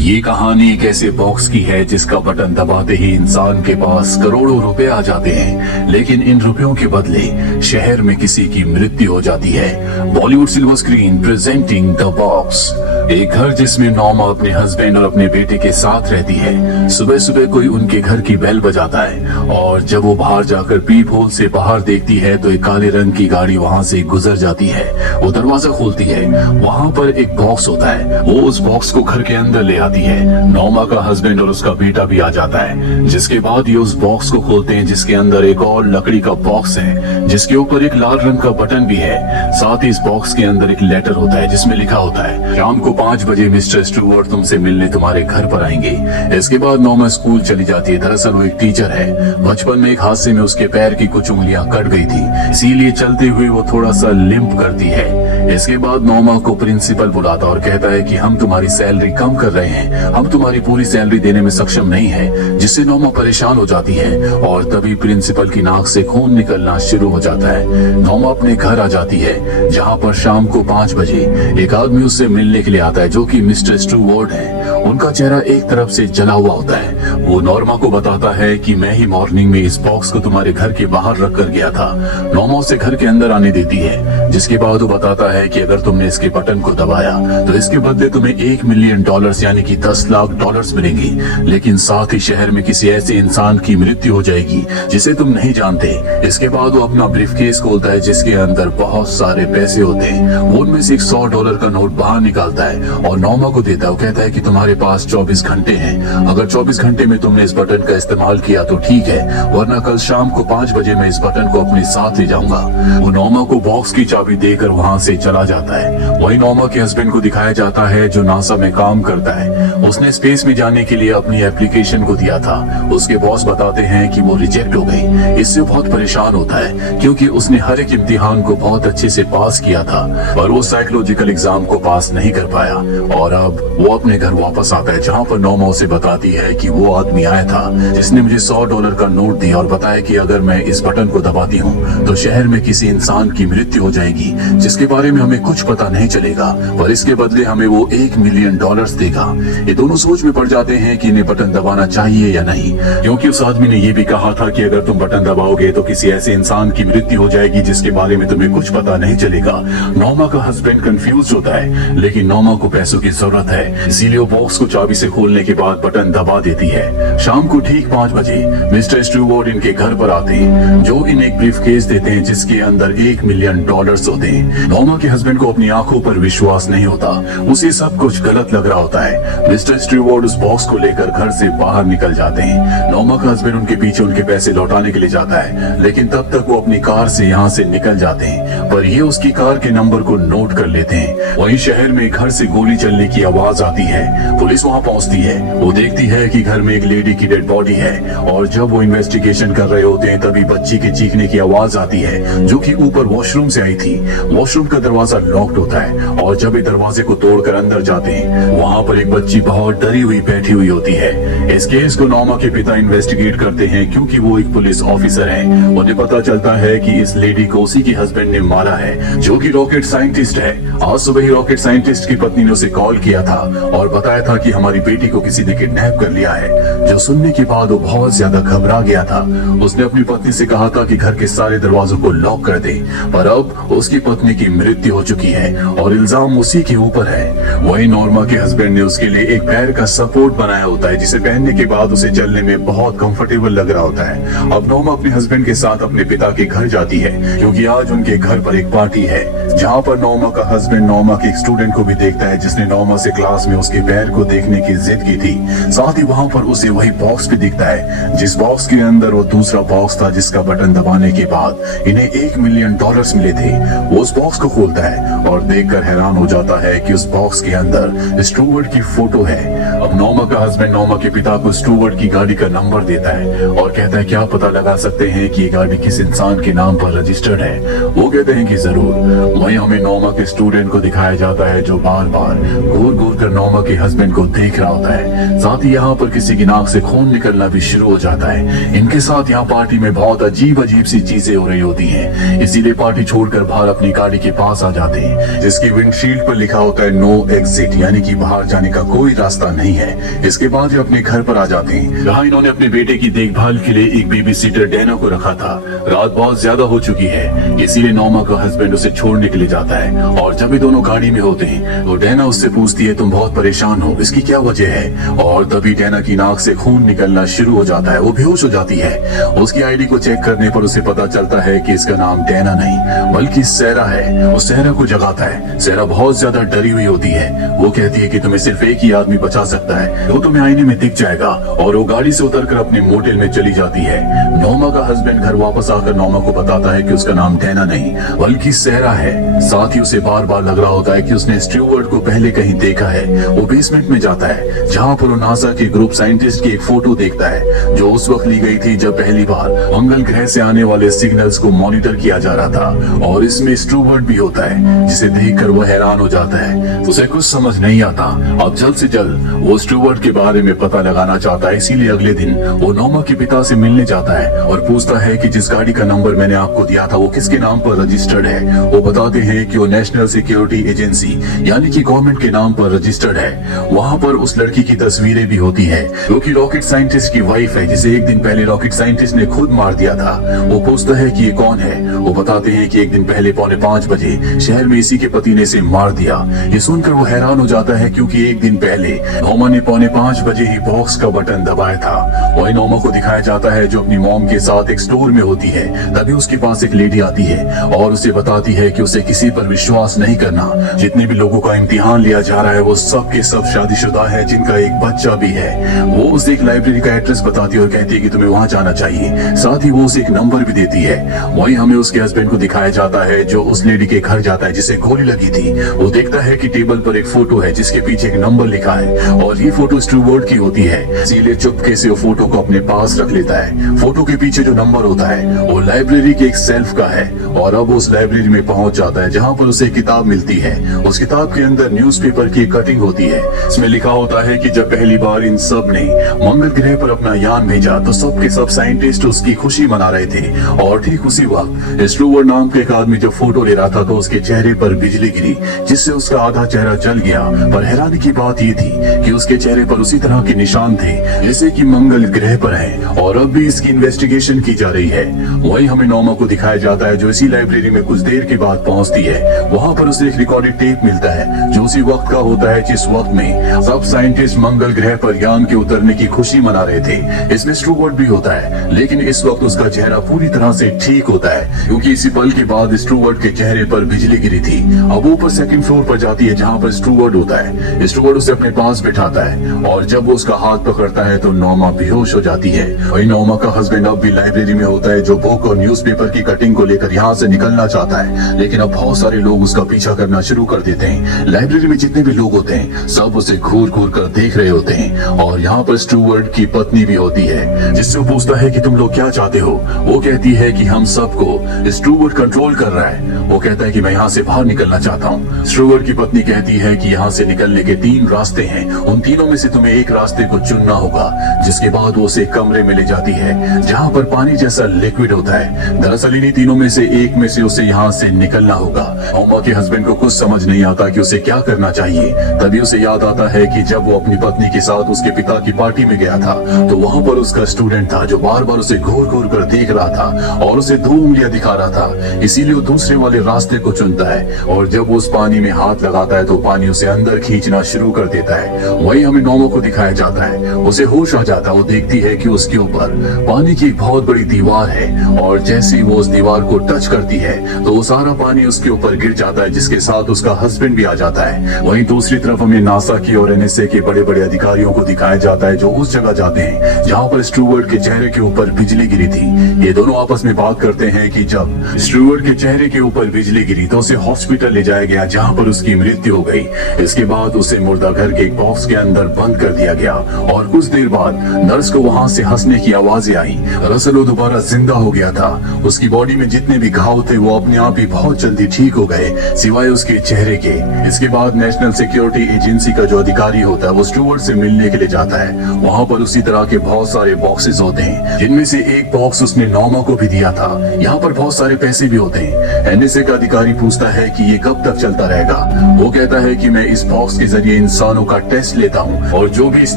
ये कहानी एक ऐसे बॉक्स की है जिसका बटन दबाते ही इंसान के पास करोड़ों रुपए आ जाते हैं, लेकिन इन रुपयों के बदले शहर में किसी की मृत्यु हो जाती है। Bollywood silver screen presenting the box. एक घर जिसमें नॉमा अपने हस्बैंड और अपने बेटे के साथ रहती है। सुबह सुबह कोई उनके घर की बेल बजाता है और जब वो बाहर जाकर पीप होल से बाहर देखती है तो एक काले रंग की गाड़ी वहाँ से गुजर जाती है। वो दरवाजा खोलती है, वहाँ पर एक बॉक्स होता है। वो उस बॉक्स को घर के अंदर ले आती है। नॉमा का हस्बैंड और उसका बेटा भी आ जाता है, जिसके बाद ये उस बॉक्स को खोलते हैं जिसके अंदर एक और लकड़ी का बॉक्स है जिसके ऊपर एक लाल रंग का बटन भी है। साथ ही इस बॉक्स के अंदर एक लेटर होता है जिसमें लिखा होता है, शाम को 5 बजे मिस्टर स्टुअर्ट तुमसे मिलने तुम्हारे घर पर आएंगे। इसके बाद नॉमा स्कूल चली जाती है। दरअसल वो एक टीचर है। बचपन में एक हादसे में उसके पैर की कुछ उंगलियां कट गई थी, इसीलिए चलते हुए वो थोड़ा सा लिम्प करती है। इसके बाद नॉमा को प्रिंसिपल बुलाता और कहता है कि हम तुम्हारी सैलरी कम कर रहे हैं, हम तुम्हारी पूरी सैलरी देने में सक्षम नहीं है, जिससे नॉमा परेशान हो जाती है और तभी प्रिंसिपल की नाक से खून निकलना शुरू हो जाता है। नॉमा अपने घर आ जाती है, जहाँ पर शाम को 5 बजे एक आदमी उससे मिलने के लिए आता है जो कि मिस्टर स्टुअर्ट है। उनका चेहरा एक तरफ से जला हुआ होता है। वो नॉर्मा को बताता है कि मैं ही मॉर्निंग में इस बॉक्स को तुम्हारे घर के बाहर रख कर गया था। नॉर्मा उसे घर के अंदर आने देती है, जिसके बाद वो बताता है कि अगर तुमने इसके बटन को दबाया तो इसके बदले तुम्हें $1 मिलियन यानी कि $10 लाख मिलेंगे, लेकिन साथ ही शहर में किसी ऐसे इंसान की मृत्यु हो जाएगी जिसे तुम नहीं जानते। इसके बाद वो अपना ब्रीफकेस खोलता है जिसके अंदर बहुत सारे पैसे होते हैं। वो उनमें से एक $100 का नोट बाहर निकालता है और नॉमा को देता है। वो कहता है कि तुम्हारे पास 24 घंटे हैं, अगर 24 घंटे में तुमने इस बटन का इस्तेमाल किया तो ठीक है, वरना कल शाम को 5 बजे मैं इस बटन को अपने साथ ले जाऊंगा। वो नॉमा को बॉक्स की चाबी देकर वहाँ से चला जाता है। वही नॉमा के हस्बैंड को दिखाया जाता है जो नासा में काम करता है। उसने स्पेस में जाने के लिए अपनी एप्लीकेशन को दिया था। उसके बॉस बताते हैं कि वो रिजेक्ट हो गई। इससे बहुत परेशान होता है क्योंकि उसने हर एक इम्तिहान को बहुत अच्छे से पास किया था, पर वो साइकोलॉजिकल एग्जाम को पास नहीं कर पाया और अब वो अपने घर वापस आता है, जहाँ पर नॉमा उसे बताती है कि वो आदमी आया था जिसने मुझे $100 का नोट दिया और बताया कि अगर मैं इस बटन को दबाती हूँ तो शहर में किसी इंसान की मृत्यु हो जाएगी, जिसके बारे में हमें कुछ पता नहीं चलेगा, पर इसके बदले हमें वो $1 मिलियन देगा। ये दोनों सोच में पड़ जाते हैं कि इन्हें बटन दबाना चाहिए या नहीं, क्योंकि उस आदमी ने ये भी कहा था कि अगर तुम बटन दबाओगे तो किसी ऐसे इंसान की मृत्यु हो जाएगी जिसके बारे में तुम्हें कुछ पता नहीं चलेगा। नॉमा का हस्बैंड कंफ्यूज होता है, लेकिन नॉमा को पैसों की जरूरत है, इसीलिए वो बॉक्स को चाबी से खोलने के बाद बटन दबा देती है। शाम को ठीक 5 बजे मिस्टर स्टुअर्ट इनके घर पर आते हैं, जो इन्हें एक ब्रीफकेस देते हैं जिसके अंदर $1 मिलियन होते हैं। नॉमा के हस्बैंड को अपनी आंखों पर विश्वास नहीं होता, उसे सब कुछ गलत लग रहा होता है। मिस्टर स्टुअर्ट उस बॉक्स को लेकर घर से बाहर निकल जाते हैं। नॉमा का हस्बैंड उनके पीछे उनके पैसे लौटाने के लिए जाता है, लेकिन तब तक वो अपनी कार से यहाँ से निकल जाते हैं, पर ये उसकी कार के नंबर को नोट कर लेते हैं। वहीं शहर में घर से गोली चलने की आवाज आती है। पुलिस वहाँ पहुँचती है। वो देखती है कि घर में एक लेडी की डेड बॉडी है और जब वो इन्वेस्टिगेशन कर रहे होते हैं तभी बच्ची के चीखने की आवाज आती है जो कि ऊपर वॉशरूम से आई थी। वॉशरूम का दरवाजा लॉक्ड होता है और जब ये दरवाजे को तोड़कर अंदर जाते हैं वहाँ पर एक बच्ची बहुत डरी हुई बैठी हुई होती है। इस केस को नॉमा के पिता इन्वेस्टिगेट करते हैं क्योंकि वो एक पुलिस ऑफिसर है। उन्हें पता चलता है कि इस लेडी को उसी के हस्बैंड ने मारा है जो कि रॉकेट साइंटिस्ट है। आज सुबह ही रॉकेट साइंटिस्ट की पत्नी ने उसे कॉल किया था और बताया था कि हमारी बेटी को किसी ने किडनैप कर लिया है। जो सुनने के बाद वो बहुत ज्यादा घबरा गया था। उसने अपनी पत्नी से कहा था कि घर के सारे दरवाजों को लॉक कर दे, पर अब उसकी पत्नी की मृत्यु हो चुकी है और इल्जाम उसी के ऊपर है। वही नॉर्मा के हस्बैंड ने उसके लिए एक पैर का सपोर्ट बनाया होता है जिसे पहनने के बाद उसे चलने में बहुत कंफर्टेबल लग रहा होता है। अब नॉर्मा अपने हस्बैंड के साथ अपने पिता के घर जाती है क्योंकि आज उनके घर पर एक पार्टी है, जहाँ पर नॉर्मा का हस्बैंड नॉर्मा के एक स्टूडेंट को भी देखता है जिसने नॉर्मा से क्लास में उसके पैर को देखने की जिद की थी। साथ ही वहाँ पर उसे वही बॉक्स भी दिखता है जिस बॉक्स के अंदर वो दूसरा बॉक्स था जिसका बटन दबाने के बाद इन्हें $1 मिलियन मिले थे। वो उस बॉक्स को खोलता है और देखकर हैरान हो जाता है कि उस बॉक्स के अंदर स्टुअर्ट की फोटो है। अब नॉर्मा का हस्बैंड नॉर्मा के पिता को स्टुअर्ट की गाड़ी का नंबर देता है और कहता है क्या पता लगा सकते हैं कि ये गाड़ी किस इंसान के नाम पर रजिस्टर्ड है। वो कहते हैं कि जरूर। वहीं हमें नॉर्मा के स्टूडेंट स्टूडेंट को दिखाया जाता है जो बार बार घूर घूर कर नोमा के हस्बैंड को देख रहा होता है। साथ ही यहाँ पर किसी की नाक से खून निकलना भी शुरू हो जाता है। इनके साथ यहाँ पार्टी में बहुत अजीब अजीब सी चीजें हो रही होती हैं, इसीलिए पार्टी छोड़कर बाहर अपनी गाड़ी के पास आ जाते हैं, जिसकी विंडशील्ड पर लिखा होता है नो एग्जिट, यानी कि बाहर जाने का कोई रास्ता नहीं है। इसके बाद ये अपने घर पर आ जाते हैं, जहाँ इन्होंने अपने बेटे की देखभाल के लिए एक बेबी सीटर डैना को रखा था। रात बहुत ज्यादा हो चुकी है, इसीलिए नोमा का हस्बैंड उसे छोड़ने के लिए जाता है। और जब ये दोनों गाड़ी में होते हैं तो डैना उससे पूछती है तुम बहुत परेशान हो, इसकी क्या वजह है? और तभी डैना की नाक से खून निकलना शुरू हो जाता है, वो बेहोश हो जाती है। उसकी आईडी को चेक करने पर उसे पता चलता है कि इसका नाम डैना नहीं बल्कि सहरा है। वो सहरा को जगाता है। सहरा बहुत ज्यादा डरी हुई होती है। वो कहती है कि तुम्हें सिर्फ एक ही आदमी बचा सकता है, वो तुम्हें आईने में दिख जाएगा। और वो गाड़ी से उतरकर अपने मोटेल में चली जाती है। नोमा का हस्बैंड घर वापस आकर नोमा को बताता है कि उसका नाम डैना नहीं बल्कि सहरा है। साथ ही उसे बार बार लग रहा होता है कि उसने स्टीवर्ट को पहले कहीं देखा है। वो बेसमेंट में जाता है, जहाँ पर वो नासा के ग्रुप साइंटिस्ट की एक फोटो देखता है, जो उस वक्त ली गई थी जब पहली बार मंगल ग्रह से आने वाले सिग्नल्स को मॉनिटर किया जा रहा था। और इसमें स्टीवर्ट भी होता है, जिसे देखकर वो हैरान हो जाता है। उसे कुछ समझ नहीं आता। अब जल्द से जल्द वो स्टीवर्ट के बारे में पता लगाना चाहता है, इसीलिए अगले दिन वो नोमा के पिता से मिलने जाता है और पूछता है कि जिस गाड़ी का नंबर मैंने आपको दिया था वो किसके नाम पर रजिस्टर्ड है। वो बताते हैं कि वो नेशनल सिक्योरिटी एजेंसी यानी कि गवर्नमेंट के नाम पर रजिस्टर्ड है। वहाँ पर उस लड़की की तस्वीरें भी होती है, जो कि रॉकेट साइंटिस्ट की वाइफ है, जिसे एक दिन पहले रॉकेट साइंटिस्ट ने खुद मार दिया था। वो पूछता है कि ये कौन है। वो बताते हैं कि एक दिन पहले 4:45 बजे शहर में इसी के पति ने इसे मार दिया। ये सुनकर वो हैरान हो जाता है, क्योंकि एक दिन पहले नोमा ने 4:45 बजे ही बॉक्स का बटन दबाया था। वही नोमा को दिखाया जाता है जो अपनी मॉम के साथ एक स्टोर में होती है। तभी उसके पास एक लेडी आती है और उसे बताती है कि उसे किसी पर विश्वास नहीं करना। जितने भी लोगों का इम्तिहान लिया जा रहा है वो सब के सब शादीशुदा है, जिनका एक बच्चा भी है। वो उसे एक लाइब्रेरी का एड्रेस बताती है और कहती है कि तुम्हें वहाँ जाना चाहिए। साथ ही वो उसे एक नंबर भी देती है। वही हमें उसके हस्बैंड को दिखाया जाता है जो उस लेडी के घर जाता है जिसे गोली लगी थी। वो देखता है कि टेबल पर एक फोटो है जिसके पीछे एक नंबर लिखा है और ये फोटो स्टीवर्ट की होती है, इसीलिए चुपके से वो फोटो को अपने पास रख लेता है। फोटो के पीछे जो नंबर होता है वो लाइब्रेरी के एक सेल्फ का है। और अब उस लाइब्रेरी में पहुंच जाता है, जहां पर उसे एक किताब मिलती है। उस किताब के अंदर न्यूज़पेपर की कटिंग होती है। इसमें लिखा होता है कि जब पहली बार इन सब ने मंगल ग्रह पर अपना यान भेजा तो सब के सब साइंटिस्ट उसकी खुशी मना रहे थे। और ठीक उसी वक्त स्टीवर्ट नाम के एक आदमी जब फोटो ले रहा था तो उसके चेहरे पर बिजली गिरी, जिससे उसका आधा चेहरा जल गया। पर हैरानी की बात ये थी कि उसके चेहरे पर उसी तरह के निशान थे जैसे कि मंगल ग्रह पर है। और अब भी इसकी इन्वेस्टिगेशन की जा रही है। वही हमें नोमा को दिखाया जाता है जो इसी लाइब्रेरी में कुछ देर के बाद पहुंचती है। वहां पर उसे एक रिकॉर्डेड टेप मिलता है जो उसी वक्त का होता है जिस वक्त में सब साइंटिस्ट मंगल ग्रह पर यान के उतरने की खुशी मना रहे थे। इसमें स्टीवर्ट भी होता है, लेकिन इस वक्त उसका चेहरा पूरी तरह से ठीक होता है, क्योंकि इसी पल के बाद स्टीवर्ट के चेहरे पर बिजली गिरी थी। अब ऊपर सेकंड फ्लोर पर जाती है जहाँ पर स्टीवर्ट होता है। स्टीवर्ट उसे अपने पास बिठाता है और जब वो उसका हाथ पकड़ता है तो नोमा बेहोश हो जाती है। वही नोमा का हस्बैंड अब भी लाइब्रेरी में होता है, जो बुक और न्यूज़पेपर की कटिंग को लेकर यहाँ से निकलना चाहता है, लेकिन अब बहुत सारे लोग उसका पीछा करना शुरू कर देते हैं। लाइब्रेरी में जितने भी लोग होते हैं सब उसे घूर घूर कर देख रहे होते हैं। और यहाँ पर स्टीवर्ट की पत्नी भी होती है, जिससे वो पूछता है कि तुम लोग क्या चाहते हो। वो कहती है कि हम सबको स्टीवर्ट कंट्रोल कर रहा है। वो कहता है कि मैं यहाँ से बाहर निकलना चाहता हूँ। स्टीवर्ट की पत्नी कहती है कि यहाँ से निकलने के 3 रास्ते हैं, उन तीनों में से तुम्हें एक रास्ते को चुनना होगा। जिसके बाद वो उसे कमरे में ले जाती है जहाँ पर पानी जैसा लिक्विड होता है। दरअसल इन्हीं तीनों में से एक में से उसे यहाँ से निकलना होगा। नोमा के हस्बैंड को कुछ समझ नहीं आता कि उसे क्या करना चाहिए। तभी उसे याद आता है कि जब वो अपनी पत्नी के साथ उसके पिता की पार्टी में गया था तो वहाँ पर उसका स्टूडेंट था जो बार बार उसे घूर घूर कर देख रहा था और उसे 2 उंगलियां दिखा रहा था। इसीलिए वो दूसरे वाले रास्ते को चुनता है और जब वो उस पानी में हाथ लगाता है तो पानी उसे अंदर खींचना शुरू कर देता है। वही हमें नोमा को दिखाया जाता है। उसे होश आ जाता है। वो देखती है कि उसके ऊपर पानी की एक बहुत बड़ी दीवार है और जैसे ही वो उस दीवार को टच करती है तो वो सारा पानी उसके ऊपर गिर जाता है, जिसके साथ उसका हस्बैंड भी आ जाता है। वहीं दूसरी तरफ हमें नासा की और NSA के बड़े बड़े अधिकारियों को दिखाया जाता है जो उस जगह जाते हैं जहाँ पर स्टीवर्ट के चेहरे के ऊपर बिजली गिरी थी। ये दोनों आपस में बात करते हैं कि जब स्टीवर्ट के चेहरे के ऊपर बिजली गिरी तो उसे हॉस्पिटल ले जाया गया जहाँ पर उसकी मृत्यु हो गई। इसके बाद उसे मुर्दा घर के एक बॉक्स के अंदर बंद कर दिया गया और कुछ देर बाद नर्स को वहाँ से हंसने की आवाजें आई। दरअसल वो दोबारा जिंदा हो गया था। उसकी बॉडी में जितने भी घाव थे वो अपने आप ही बहुत जल्दी ठीक हो गए, सिवाय उसके चेहरे के। इसके बाद नेशनल सिक्योरिटी एजेंसी का जो अधिकारी होता है वो स्टुअर्ट से मिलने के लिए जाता है। वहाँ पर उसी तरह के बहुत सारे बॉक्सेस होते हैं, जिनमें से एक बॉक्स उसने नॉर्मा को भी दिया था। यहाँ पर बहुत सारे पैसे भी होते हैं। एनएसए का अधिकारी पूछता है कि ये कब तक चलता रहेगा। वो कहता है कि मैं इस बॉक्स के जरिए इंसानों का टेस्ट लेता हूँ और जो भी इस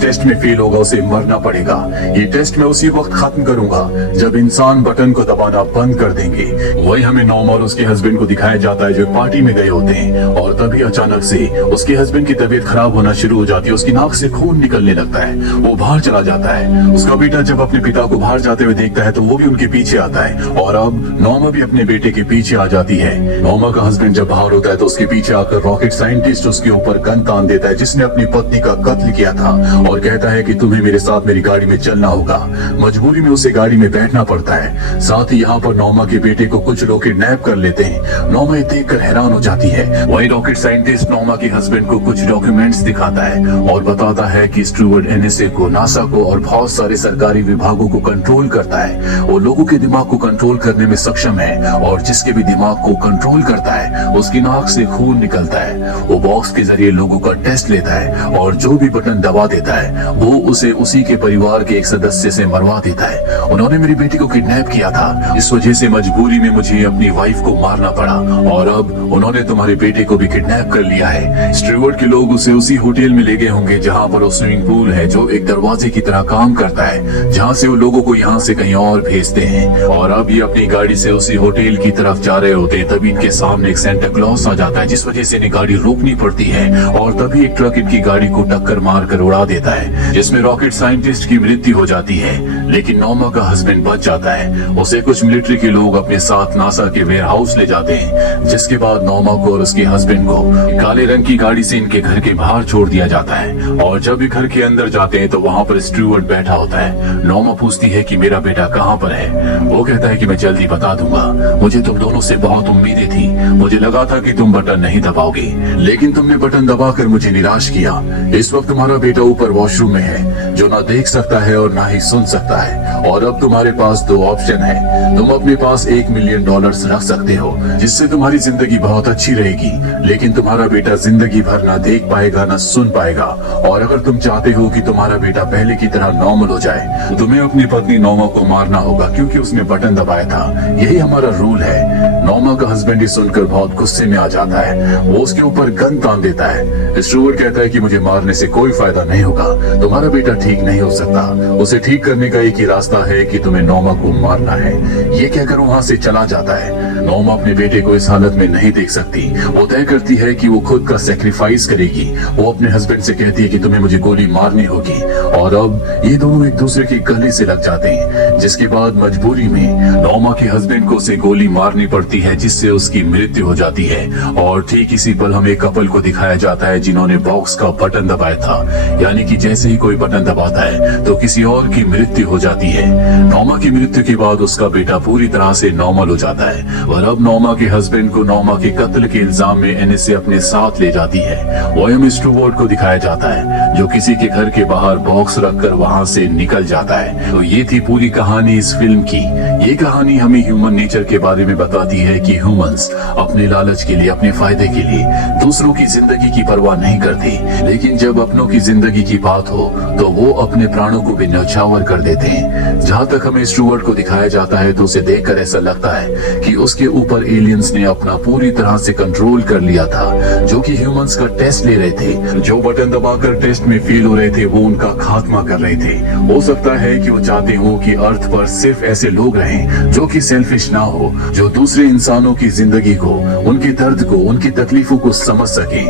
टेस्ट में फेल होगा उसे मरना पड़ेगा। ये टेस्ट मैं उसी वक्त खत्म करूंगा जब इंसान बटन को दबाना बंद कर देंगे। वही हमें नॉर्मा और उसके हस्बैंड को दिखाया जाता है जो पार्टी में गए होते हैं, और तभी अचानक से उसके हस्बैंड की तबीयत खराब होना शुरू हो जाती है। उसकी नाक से खून निकलने लगता है, वो बाहर चला जाता है। उसका बेटा जब अपने पिता को बाहर जाते हुए देखता है तो वो भी उनके पीछे आता है, और अब नॉर्मा भी अपने बेटे के पीछे आ जाती है। नॉर्मा का हस्बैंड जब बाहर होता है तो उसके पीछे आकर रॉकेट साइंटिस्ट उसके ऊपर गन तान देता है, जिसने अपनी पत्नी का कत्ल किया था, और कहता है कि तुम्हें मेरे साथ मेरी गाड़ी में चलना होगा। मजबूरी में उसे गाड़ी में बैठना पड़ता है। साथ ही यहाँ पर नॉर्मा के बेटे को कुछ लोग किडनैप कर लेते हैं। नॉर्मा ये देखकर हैरान हो जाती है। वही रॉकेट साइंटिस्ट नॉर्मा के हस्बैंड को कुछ डॉक्यूमेंट्स दिखाता है और बताता है कि स्टुअर्ट एनएसए को, नासा को और बहुत सारे सरकारी विभागों को कंट्रोल करता है। वो लोगों के दिमाग को कंट्रोल करने में सक्षम है, और जिसके भी दिमाग को कंट्रोल करता है उसकी नाक से खून निकलता है। वो बॉक्स के जरिए लोगों का टेस्ट लेता है, और जो भी बटन दबा देता है वो उसे उसी के परिवार के एक सदस्य से मरवा देता है। उन्होंने मेरी बेटी को किडनैप किया था, इस वजह से मजबूरी में मुझे अपनी वाइफ को मारना पड़ा, और अब उन्होंने तुम्हारे बेटे को भी किडनैप कर लिया है। स्टुअर्ट के लोग उसे उसी होटल में ले गए होंगे जहाँ पर वो स्विमिंग पूल है, जो एक दरवाजे की तरह काम करता है, जहाँ से वो लोगों को यहाँ से कहीं और भेजते हैं। और अब ये अपनी गाड़ी से उसी होटल की तरफ जा रहे होते हैं, तभी इनके सामने एक सेंटा क्लॉज आ जाता है, जिस वजह से इन्हें गाड़ी रोकनी पड़ती है, और तभी एक ट्रक इनकी गाड़ी को टक्कर मार कर उड़ा देता है, जिसमें रॉकेट साइंटिस्ट की मृत्यु हो जाती है। लेकिन नॉर्मा का हस्बैंड बच जाता है। उसे कुछ मिलिट्री के लोग अपने साथ नासा के वेयर हाउस ले जाते हैं, जिसके बाद नॉर्मा को और उसके हस्बैंड को काले रंग की गाड़ी से इनके घर के बाहर छोड़ दिया जाता है। और जब भी घर के अंदर जाते हैं तो वहाँ पर स्टुअर्ट बैठा होता है। नॉर्मा पूछती है कि मेरा बेटा कहाँ पर है। वो कहता है कि मैं जल्दी बता दूंगा, मुझे तुम दोनों से बहुत उम्मीदें थी, मुझे लगा था कि तुम बटन नहीं दबाओगे, लेकिन तुमने बटन दबाकर मुझे निराश किया। इस वक्त तुम्हारा बेटा ऊपर वॉशरूम में है, जो ना देख सकता है और ना ही सुन सकता है, और अब तुम्हारे पास दो ऑप्शन है। तुम अपने पास $1 मिलियन रख सकते हो, जिससे तुम्हारी जिंदगी बहुत अच्छी रहेगी, लेकिन तुम्हारा बेटा जिंदगी भर ना देख पाएगा ना सुन पाएगा। और अगर तुम चाहते हो कि तुम्हारा बेटा पहले की तरह नॉर्मल हो जाए, तो तुम्हें अपनी पत्नी नॉर्मा को मारना होगा, क्योंकि उसने बटन दबाया था। यही हमारा रूल है। नॉर्मा का हस्बैंड ये सुनकर बहुत गुस्से में आ जाता है। वो उसके ऊपर गन तान देता है। स्टुअर्ट कहता है कि मुझे मारने से कोई फायदा नहीं होगा, तुम्हारा बेटा ठीक नहीं हो सकता, उसे ठीक करने का एक ही रास्ता है कि तुम्हें नॉर्मा को मारना है। ये कहकर वहाँ से चला जाता है। नॉर्मा अपने बेटे को इस हालत में नहीं देख सकती। वो तय करती है कि वो खुद का सेक्रीफाइस करेगी। वो अपने हस्बैंड से कहती है कि तुम्हें मुझे गोली मारनी होगी, और अब ये दोनों एक दूसरे के गले से लग जाते हैं, जिसके बाद मजबूरी में नॉर्मा के हस्बैंड को उसे गोली मारनी पड़ती है, जिससे उसकी मृत्यु हो जाती है। और ठीक इसी पल हमें कपल को दिखाया जाता है जिन्होंने बॉक्स का बटन दबाया था। यानी कि जैसे ही कोई बटन दबाता है तो किसी और की मृत्यु हो जाती है। नॉर्मा की मृत्यु के बाद उसका बेटा पूरी तरह से नॉर्मल हो जाता है, और अब नॉर्मा के हस्बैंड को नॉर्मा के कत्ल के इल्जाम में एनएसए अपने साथ ले जाती है। वही स्टुअर्ट को दिखाया जाता है, जो किसी के घर के बाहर बॉक्स रखकर वहां से निकल जाता है। तो ये थी पूरी कहानी इस फिल्म की। ये कहानी हमें ह्यूमन नेचर के बारे में बताती है कि ह्यूमंस अपने लालच के लिए, अपने फायदे के लिए दूसरों की जिंदगी की परवाह नहीं करते, लेकिन जब अपनों की जिंदगी की बात हो तो वो अपने प्राणों को भी न्यौछावर कर देते हैं। जहाँ तक हमें स्टुअर्ट को दिखाया जाता है तो उसे देखकर ऐसा लगता है कि उसके ऊपर एलियंस ने अपना पूरी तरह से कंट्रोल कर लिया था, जो कि ह्यूमंस का टेस्ट ले रहे थे। जो बटन दबाकर टेस्ट में फेल हो रहे थे वो उनका खात्मा कर रहे थे। हो सकता है कि वो चाहते हो कि अर्थ पर सिर्फ ऐसे लोग रहें जो कि सेल्फिश ना हो, जो दूसरे इंसानों की जिंदगी को, उनके दर्द को, उनकी तकलीफों को समझ सके।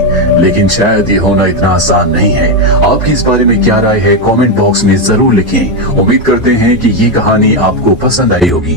लेकिन शायद ये होना इतना आसान नहीं है। आपकी इस बारे में क्या राय है, कमेंट बॉक्स में जरूर लिखें। उम्मीद करते हैं कि ये कहानी आपको पसंद आई होगी।